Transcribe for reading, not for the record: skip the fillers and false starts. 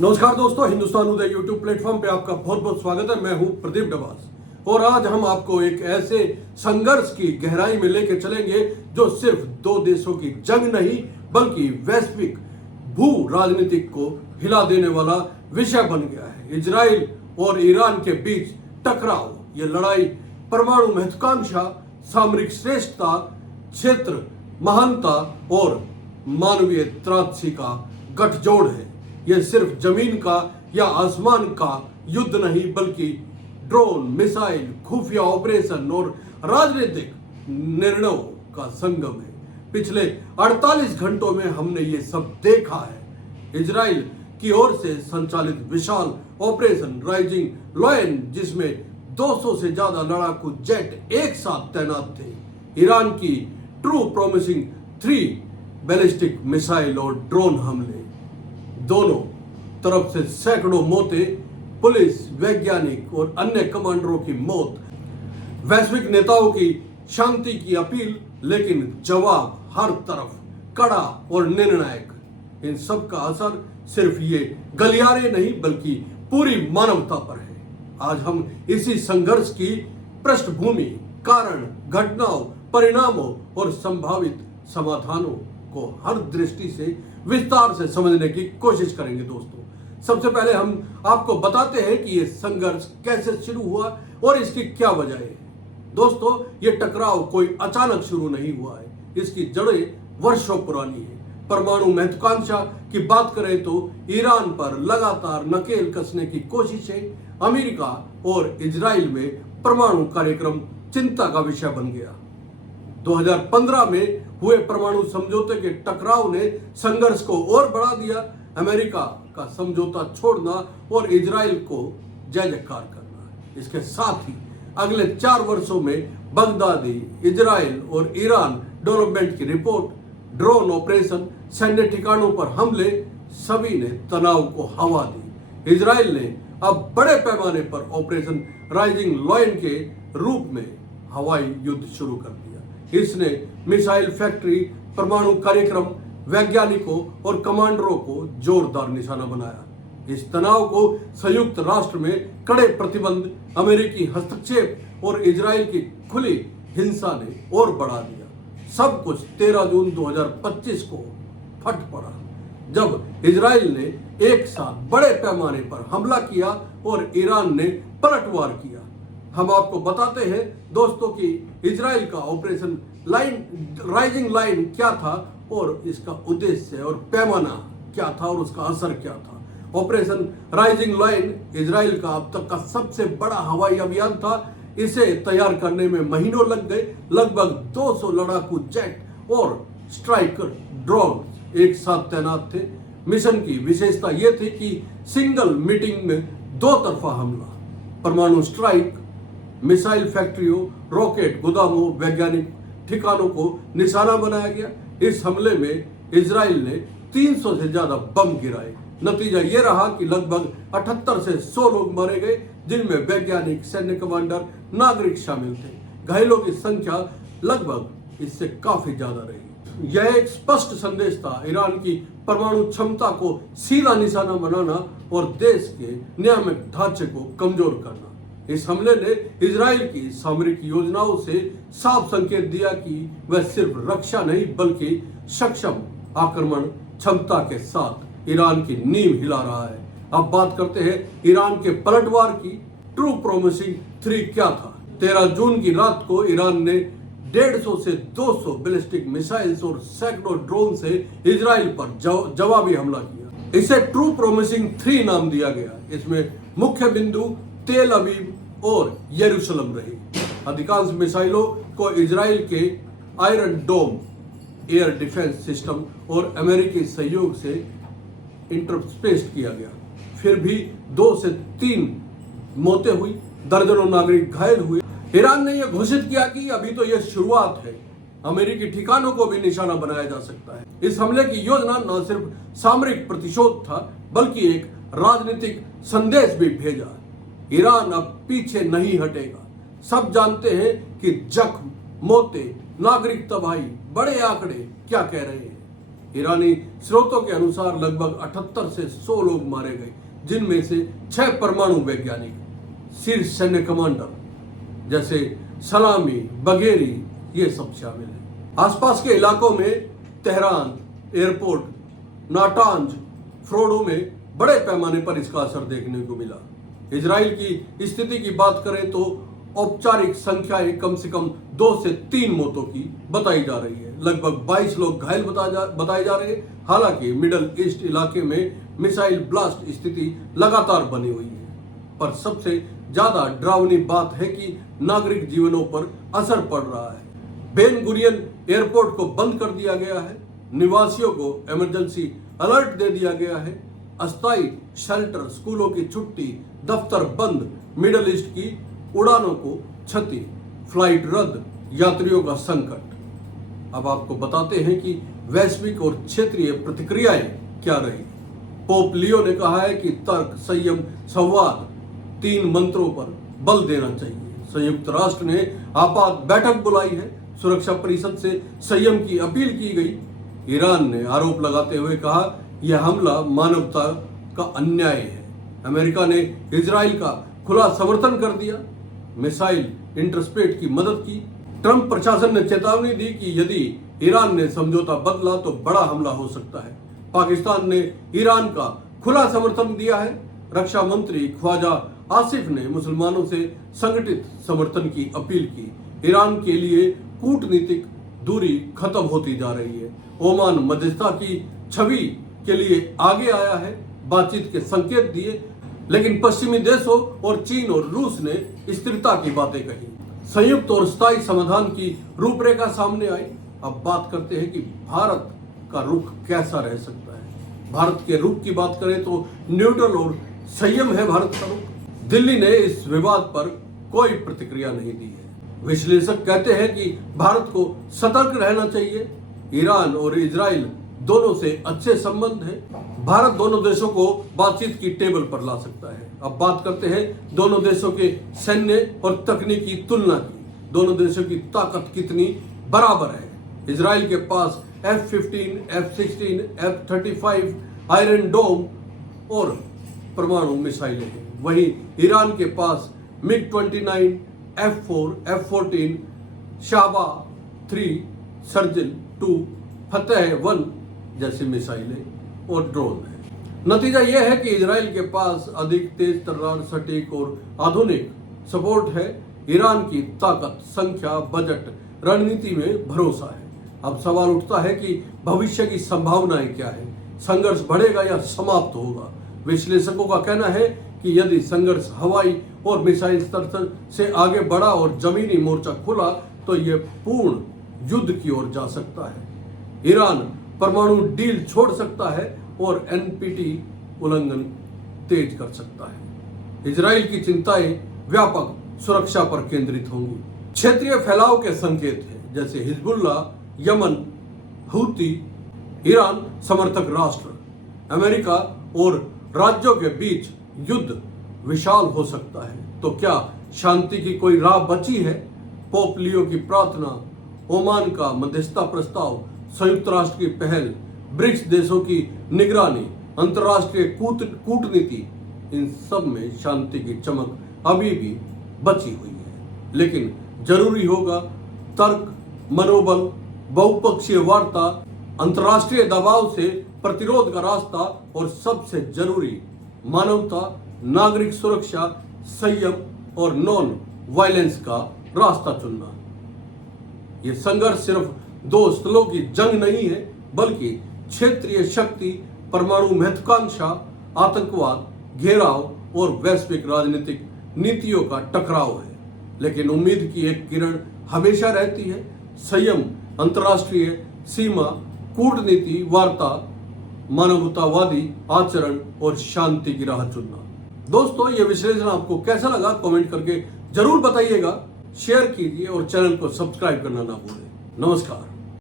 नमस्कार दोस्तों, हिंदुस्तान उदय YouTube platform पे आपका बहुत बहुत स्वागत है। मैं हूं प्रदीप डबास और आज हम आपको एक ऐसे संघर्ष की गहराई में लेके चलेंगे जो सिर्फ दो देशों की जंग नहीं बल्कि वैश्विक भू राजनीतिक को हिला देने वाला विषय बन गया है। इजराइल और ईरान के बीच टकराव, ये लड़ाई परमाणु महत्वाकांक्षा, सामरिक श्रेष्ठता, क्षेत्र महानता और मानवीय त्रासदी का गठजोड़ है। यह सिर्फ जमीन का या आसमान का युद्ध नहीं बल्कि ड्रोन, मिसाइल, खुफिया ऑपरेशन और राजनीतिक निर्णयों का संगम है। पिछले 48 घंटों में हमने ये सब देखा है। इजराइल की ओर से संचालित विशाल ऑपरेशन राइजिंग लायन, जिसमें 200 से ज्यादा लड़ाकू जेट एक साथ तैनात थे। ईरान की ट्रू प्रोमिसिंग 3 बैलिस्टिक मिसाइल और ड्रोन हमले, दोनों तरफ से सैकड़ों मौतें, पुलिस, वैज्ञानिक और अन्य कमांडरों की मौत, वैश्विक नेताओं की शांति की अपील, लेकिन जवाब हर तरफ कड़ा और निर्णायक। इन सब का असर सिर्फ ये गलियारे नहीं बल्कि पूरी मानवता पर है। आज हम इसी संघर्ष की पृष्ठभूमि, कारण, घटनाओं, परिणामों और संभावित समाधानों को हर दृष्टि से विस्तार से समझने की कोशिश करेंगे। दोस्तों, सबसे पहले हम आपको बताते हैं कि यह संघर्ष कैसे शुरू हुआ और इसकी क्या वजह है। दोस्तों, यह टकराव कोई अचानक शुरू नहीं हुआ है, इसकी जड़ें वर्षों पुरानी है। परमाणु महत्वाकांक्षा की बात करें तो ईरान पर लगातार नकेल कसने की कोशिशें, अमेरिका और इजराइल में परमाणु कार्यक्रम चिंता का विषय बन गया। 2015 में हुए परमाणु समझौते के टकराव ने संघर्ष को और बढ़ा दिया। अमेरिका का समझौता छोड़ना और इजराइल को जय जयकार करना। इसके साथ ही अगले 4 वर्षों में बगदादी, इजराइल और ईरान डेवलपमेंट की रिपोर्ट, ड्रोन ऑपरेशन, सैन्य ठिकानों पर हमले, सभी ने तनाव को हवा दी। इजराइल ने अब बड़े पैमाने पर ऑपरेशन राइजिंग लायन के रूप में हवाई युद्ध शुरू कर दिया। इसने मिसाइल फैक्ट्री, परमाणु कार्यक्रम, वैज्ञानिकों और कमांडरों को जोरदार निशाना बनाया। इस तनाव को संयुक्त राष्ट्र में कड़े प्रतिबंध, अमेरिकी हस्तक्षेप और इजराइल की खुली हिंसा ने और बढ़ा दिया। सब कुछ 13 जून 2025 को फट पड़ा, जब इजराइल ने एक साथ बड़े पैमाने पर हमला किया और ईरान ने पलटवार किया। हम आपको बताते हैं दोस्तों कि इजराइल का ऑपरेशन राइजिंग लाइन क्या था और इसका उद्देश्य और पैमाना क्या था और उसका असर क्या था। ऑपरेशन राइजिंग लाइन इजराइल का अब तक का सबसे बड़ा हवाई अभियान था। इसे तैयार करने में महीनों लग गए। लगभग 200 लड़ाकू जेट और स्ट्राइकर ड्रोन एक साथ तैनात थे। मिशन की विशेषता यह थी कि सिंगल मीटिंग में 2 तरफा हमला, परमाणु स्ट्राइक, मिसाइल फैक्ट्रियों, रॉकेट गोदामों, वैज्ञानिक ठिकानों को निशाना बनाया गया। इस हमले में इजराइल ने 300 से ज्यादा बम गिराए। नतीजा यह रहा कि लगभग 78 से 100 लोग मारे गए, जिनमें वैज्ञानिक, सैन्य कमांडर, नागरिक शामिल थे। घायलों की संख्या लगभग इससे काफी ज्यादा रही। यह एक स्पष्ट संदेश था, ईरान की परमाणु क्षमता को सीधा निशाना बनाना और देश के नियामक ढांचे को कमजोर करना। इस हमले ने इजराइल की सामरिक योजनाओं से साफ संकेत दिया कि वह सिर्फ रक्षा नहीं बल्कि सक्षम आक्रमण क्षमता के साथ ईरान की नींव हिला रहा है। अब बात करते हैं ईरान के पलटवार की। ट्रू प्रोमिसिंग 3 क्या था? 13 जून की रात को ईरान ने 150 से 200 बैलिस्टिक मिसाइल्स और सैकड़ों ड्रोन से इजराइल पर जवाबी हमला किया। इसे ट्रू प्रोमिसिंग 3 नाम दिया गया। इसमें मुख्य बिंदु तेल अवीव और यरूशलेम रही। अधिकांश मिसाइलों को इजराइल के आयरन डोम एयर डिफेंस सिस्टम और अमेरिकी सहयोग से इंटरस्पेस्ट किया गया। फिर भी 2 से 3 मौतें हुई, दर्जनों नागरिक घायल हुए। ईरान ने यह घोषित किया कि अभी तो यह शुरुआत है, अमेरिकी ठिकानों को भी निशाना बनाया जा सकता है। इस हमले की योजना न सिर्फ सामरिक प्रतिशोध था बल्कि एक राजनीतिक संदेश भी भेजा। ईरान अब पीछे नहीं हटेगा। सब जानते हैं कि जख्म, मौतें, नागरिक तबाही, बड़े आंकड़े क्या कह रहे हैं। ईरानी स्रोतों के अनुसार लगभग 78 से 100 लोग मारे गए, जिनमें से 6 परमाणु वैज्ञानिक, शीर्ष सैन्य कमांडर जैसे सलामी, बघेरी, ये सब शामिल हैं। आसपास के इलाकों में तेहरान एयरपोर्ट, नाटांज, फोर्डो में बड़े पैमाने पर इसका असर देखने को मिला। इजराइल की स्थिति की बात करें तो औपचारिक संख्याएं कम से कम 2 से 3 मौतों की बताई जा रही है। लगभग 22 लोग घायल बताए जा रहे हैं। हालांकि मिडल ईस्ट इलाके में मिसाइल ब्लास्ट स्थिति लगातार बनी हुई है, पर सबसे ज्यादा डरावनी बात है कि नागरिक जीवनों पर असर पड़ रहा है। बेन गुरियन एयरपोर्ट को बंद कर दिया गया है, निवासियों को इमरजेंसी अलर्ट दे दिया गया है, अस्थायी शेल्टर, स्कूलों की छुट्टी, दफ्तर बंद, मिडल ईस्ट की उड़ानों को क्षति, फ्लाइट रद्द, यात्रियों का संकट। अब आपको बताते हैं कि वैश्विक और क्षेत्रीय प्रतिक्रियाएं क्या रही। पोप लियो ने कहा है कि तर्क, संयम, संवाद, 3 मंत्रों पर बल देना चाहिए। संयुक्त राष्ट्र ने आपात बैठक बुलाई है, सुरक्षा परिषद से संयम की अपील की गई। ईरान ने आरोप लगाते हुए कहा यह हमला मानवता का अन्याय है। अमेरिका ने इजराइल का खुला समर्थन कर दिया, मिसाइल इंटरस्पेट की मदद की। ट्रंप प्रशासन ने चेतावनी दी कि यदि ईरान ने समझौता बदला तो बड़ा हमला हो सकता है। पाकिस्तान ने ईरान का खुला समर्थन दिया है। रक्षा मंत्री ख्वाजा आसिफ ने मुसलमानों से संगठित समर्थन की अपील की। ईरान के लिए कूटनीतिक दूरी खत्म होती जा रही है। ओमान मध्यस्थता की छवि के लिए आगे आया है, बातचीत के संकेत दिए, लेकिन पश्चिमी देशों और चीन और रूस ने स्थिरता की बातें कही। संयुक्त और स्थायी समाधान की रूपरेखा सामने आई। अब बात करते हैं कि भारत का रुख कैसा रह सकता है। भारत के रुख की बात करें तो न्यूट्रल और संयम है भारत का रुख। दिल्ली ने इस विवाद पर कोई प्रतिक्रिया नहीं दी है। विश्लेषक कहते हैं कि भारत को सतर्क रहना चाहिए। ईरान और इजराइल दोनों से अच्छे संबंध हैं। भारत दोनों देशों को बातचीत की टेबल पर ला सकता है। अब बात करते हैं दोनों देशों के सैन्य और तकनीकी तुलना की। दोनों देशों की ताकत कितनी बराबर है। इजराइल के पास F-15, F-16, F-35 आयरन डोम और परमाणु मिसाइलें हैं। वहीं ईरान के पास MiG-29, F-4, F-14, शाबा 3, सर्जिल 2, फतेह 1 जैसी मिसाइलें और ड्रोन है। नतीजा यह है कि इजराइल के पास अधिक तेज तर्रार, सटीक और आधुनिक सपोर्ट है। ईरान की ताकत, संख्या, बजट, रणनीति में भरोसा है। अब सवाल उठता है कि भविष्य की संभावनाएं क्या है। संघर्ष बढ़ेगा या समाप्त होगा। विश्लेषकों का कहना है कि यदि संघर्ष हवाई और मिसाइल स्तर से आगे बढ़ा और जमीनी मोर्चा खुला तो यह पूर्ण युद्ध की ओर जा सकता है। ईरान परमाणु डील छोड़ सकता है और NPT उल्लंघन तेज कर सकता है। इजराइल की चिंताएं व्यापक सुरक्षा पर केंद्रित होंगी। क्षेत्रीय फैलाव के संकेत हैं, जैसे हिजबुल्ला, यमन, हूती, ईरान समर्थक राष्ट्र, अमेरिका और राज्यों के बीच युद्ध विशाल हो सकता है। तो क्या शांति की कोई राह बची है? पोप लियो की प्रार्थना, ओमान का मध्यस्थता प्रस्ताव, संयुक्त राष्ट्र की पहल, ब्रिक्स देशों की निगरानी, अंतर्राष्ट्रीय कूटनीति, इन सब में शांति की चमक अभी भी बची हुई है। लेकिन जरूरी होगा तर्क, मनोबल, बहुपक्षीय वार्ता, अंतर्राष्ट्रीय दबाव से प्रतिरोध का रास्ता और सबसे जरूरी मानवता, नागरिक सुरक्षा, संयम और नॉन वायलेंस का रास्ता चुनना। यह संघर्ष सिर्फ 2 स्थलों की जंग नहीं है, बल्कि क्षेत्रीय शक्ति, परमाणु महत्वाकांक्षा, आतंकवाद, घेराव और वैश्विक राजनीतिक नीतियों का टकराव है। लेकिन उम्मीद की एक किरण हमेशा रहती है। संयम, अंतर्राष्ट्रीय सीमा, कूटनीति, वार्ता, मानवतावादी आचरण और शांति की राह चुनना। दोस्तों, यह विश्लेषण आपको कैसा लगा कमेंट करके जरूर बताइएगा। शेयर कीजिए और चैनल को सब्सक्राइब करना ना भूलें। नमस्कार।